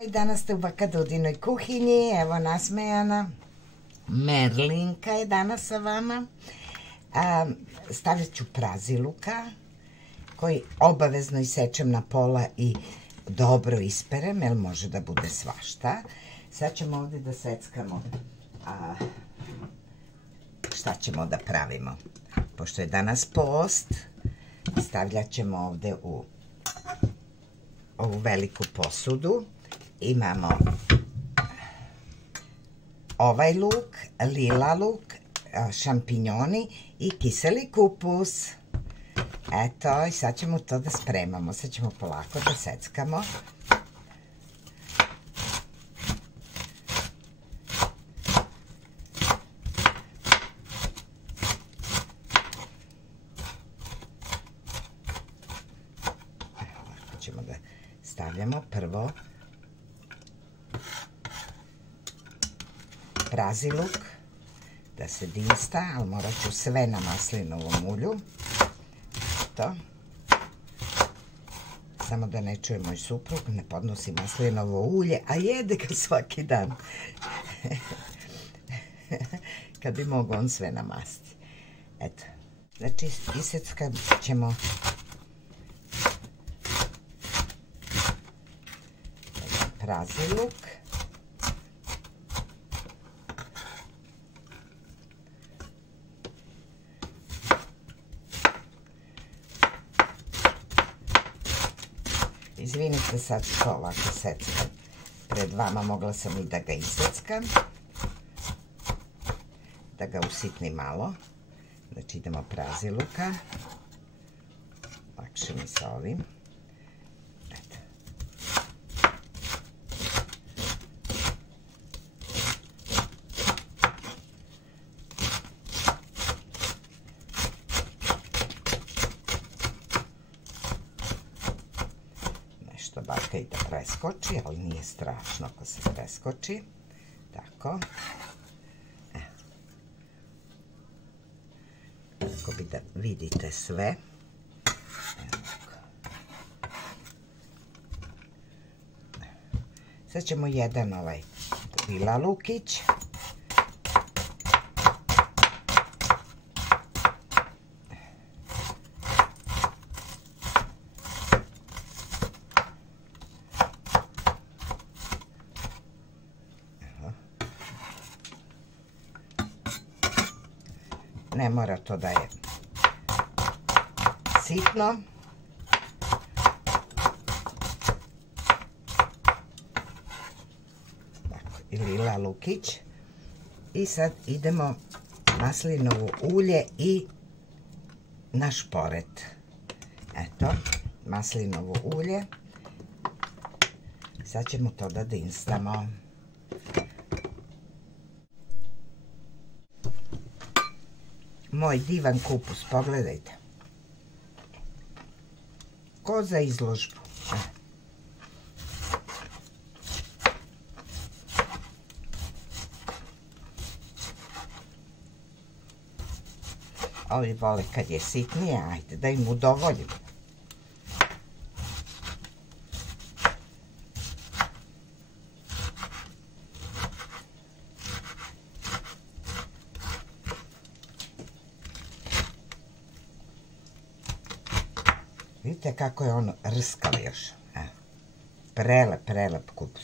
I danas ste u Bakadudinoj kuhinji, evo nasmejana. Merlinka je danas sa vama. Stavljat ću praziluka koji obavezno isečem na pola i dobro isperem, jer može da bude svašta. Sad ćemo ovdje da seckamo šta ćemo da pravimo. Pošto je danas post, stavljat ćemo ovdje u ovu veliku posudu. Imamo ovaj luk, lila luk, šampinjoni i kiseli kupus. Eto, i sad ćemo to da spremamo. Sad ćemo polako da seckamo. Ovako ćemo da stavljamo prvo praziluk da se dinsta, ali morat ću sve na maslinovom ulju. To. Samo da ne čuje moj suprug, ne podnosi maslinovo ulje, a jede ga svaki dan. Kad bi mogao on sve namasti. Eto, znači iseckat ćemo praziluk. Izvinite sad što ovako seckam pred vama, mogla sam i da ga iseckam, da ga usitni malo. Znači idemo praziluka, lakše mi sa ovim. Eto. Baka i da preskoči, ali nije strašno ako se preskoči. Tako. Tako bi da vidite sve. Sad ćemo jedan ovaj lila lukić. Ne mora to da je sitno. Tako, i lila lukić. I sad idemo maslinovo ulje i na šporet. Eto, maslinovo ulje. Sad ćemo to da dinstamo. Moj divan kupus, pogledajte. Ko za izložbu. Ovi vole kad je sitnije, ajde da im udovoljim. Vidite kako je on rskav još. Prelep kupus.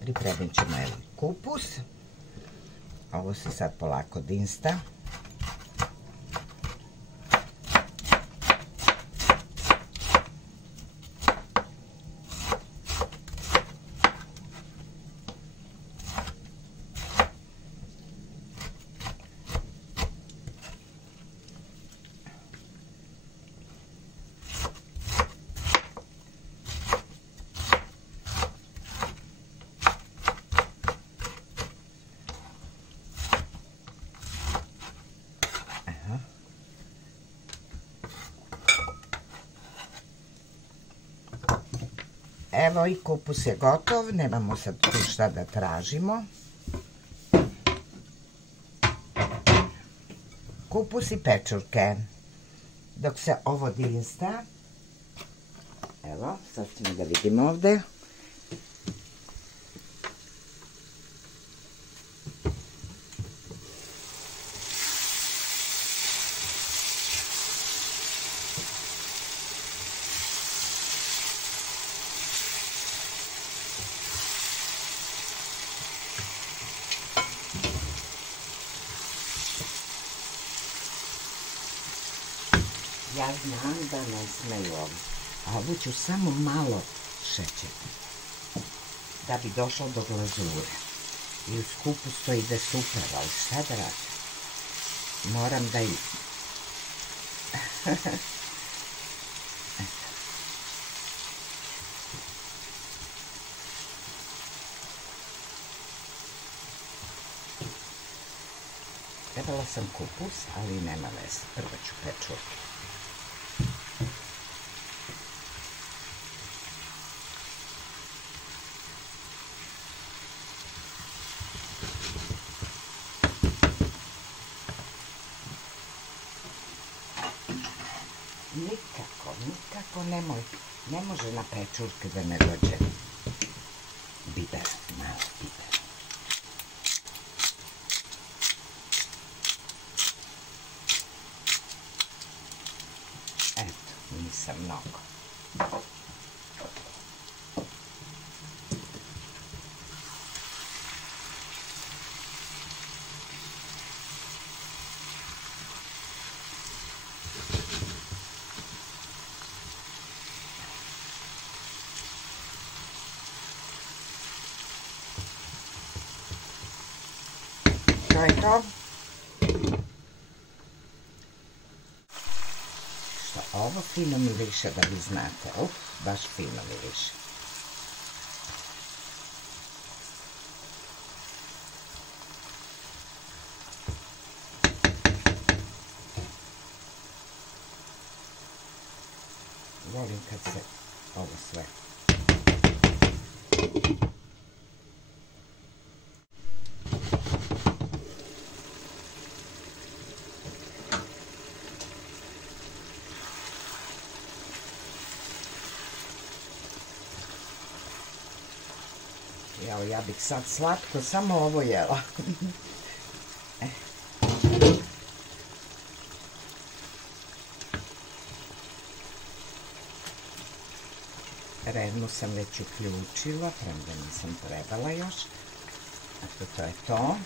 Pripremit ćemo kupus. Ovo se sad polako dinsta. Evo i kupus je gotov, nemamo sad tu šta da tražimo. Kupus i pečurke. Dok se ovo dinsta, evo, sad ćemo da vidimo ovde. Ja znam da ne smeju ovo, a ovo ću samo malo šećera, da bi došlo do glazure. I uz kupus to ide super, ali šta da radim? Moram da idem. Trebala sam kupus, ali nema veze, prvo ću pečurke. Nikako ne može na pečurke da ne dođe biber, malo biber. Eto, nisam mnogo. To je to. Što ovo fino miriše, da vi znate. Baš fino miriše. Volim kad se ovo sve ja bih sad slatko samo ovo jela. Revnu sam već uključila, premda nisam trebala još. Eto, to je to.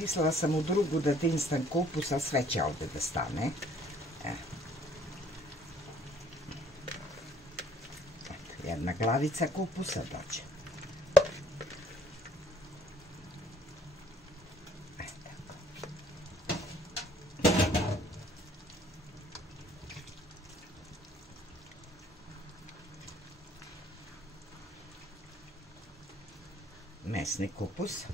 Mislila sam u drugu da dinstam kupus, a sve će ovdje da stane. Jedna glavica kupusa dođe. Mesni kupus.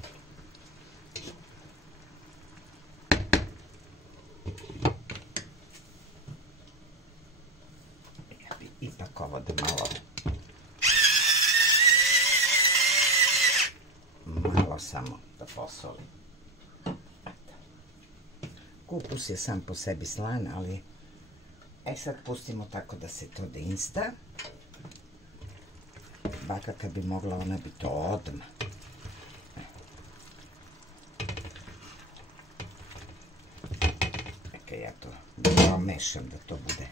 Ipak ovo da malo samo da posolim. Kupus je sam po sebi slan, ali sad pustimo tako da se to dinsta. Baka kad bi mogla, ona bi to odmah. Čekaj, ja to pomešam da to bude.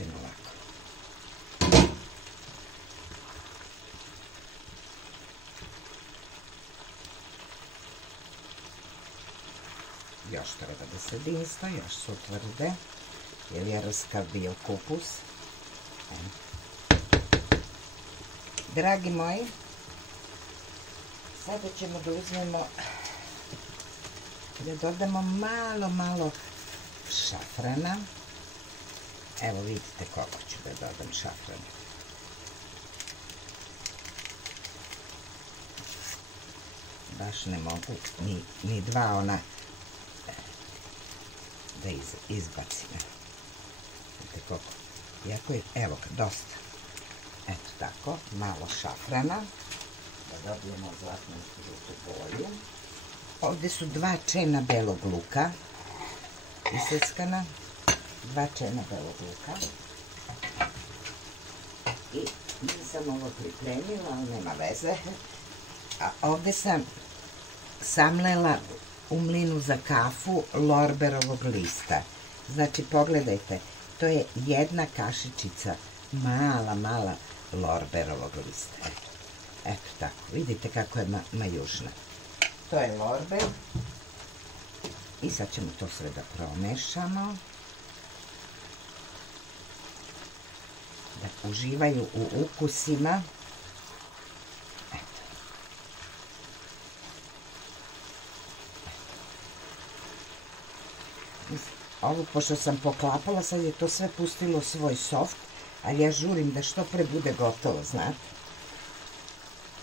isečen ovako. Još treba da se dinsta, još su tvrde, jer je raskavio kupus. Dragi moji, sada ćemo da uzmemo, da dodamo malo šafrana. Evo vidite koliko ću da dodam šafrana. Baš ne mogu ni dva ona da izbacim. Vidite koliko. Iako je, evo ga, dosta. Eto tako, malo šafrana. Da dobijemo zlatnu žutu boju. Ovdje su 2 čena belog luka. Iseckana. 2 čena belog luka. I nisam ovo pripremila, ali nema veze. A ovdje sam samlela u mlinu za kafu lorberovog lista. Znači, pogledajte, to je 1 kašičica mala lorberovog lista. Eto tako, vidite kako je majušna. To je lorber. I sad ćemo to sve da promešamo. Da uživaju u ukusima. Ovo, pošto sam poklapala, sad je to sve pustilo svoj soft, ali ja žurim da što pre bude gotovo, znate.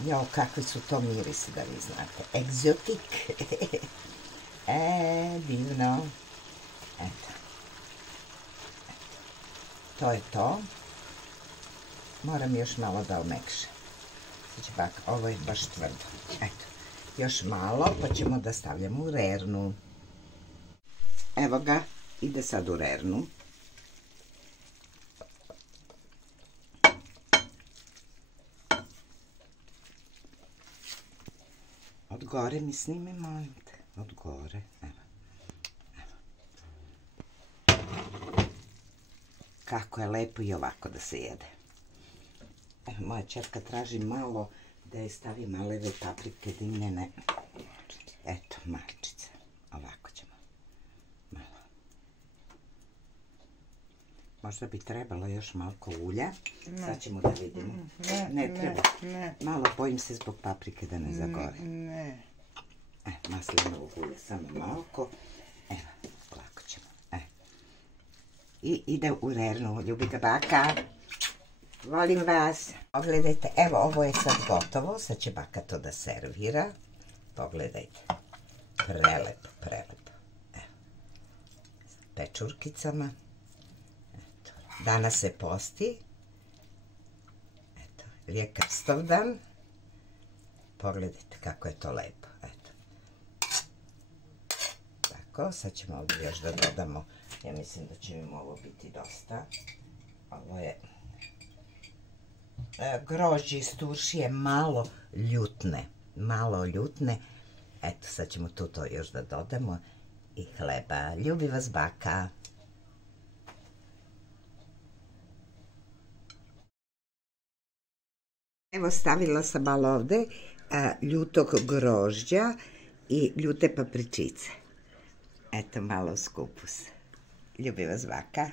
Jao, kakvi su to mirisi, da vi znate. Egzotik. Divno. Eto. To je to. Moram još malo da omekšam. Ovo je baš tvrdo. Eto. Još malo, pa ćemo da stavljamo u rernu. Evo ga, ide sad u rernu. Od gore mi snimi, molim te. Od gore, evo. Kako je lepo i ovako da se jede. Evo, moja ćerka traži malo da je stavi maleve paprike dimljene. Eto, malčice. Ovako ćemo. Malo. Možda bi trebalo još malko ulja. Sad ćemo da vidimo. Ne treba. Malo bojim se zbog paprike da ne zagore. Maslinovog ulja, samo malko. Evo, lako ćemo. I ide u rernu. Ljubi ga baka. Volim vas. Pogledajte, evo, ovo je sad gotovo. Sad će baka to da servira. Pogledajte. Prelepo, prelepo. Evo. S pečurkicama. Eto. Danas se posti. Eto. Je Krstovdan. Pogledajte kako je to lepo. Eto. Tako, sad ćemo ovdje još da dodamo. Ja mislim da će im ovo biti dosta. Ovo je grožđe iz turšije, malo ljutne. Eto, sad ćemo tu to još da dodamo. I hleba. Ljubi vas baka. Evo, stavila sam malo ovde ljutog grožđa i ljute papričice. Eto, malo uz kupus. Ljubi vas baka.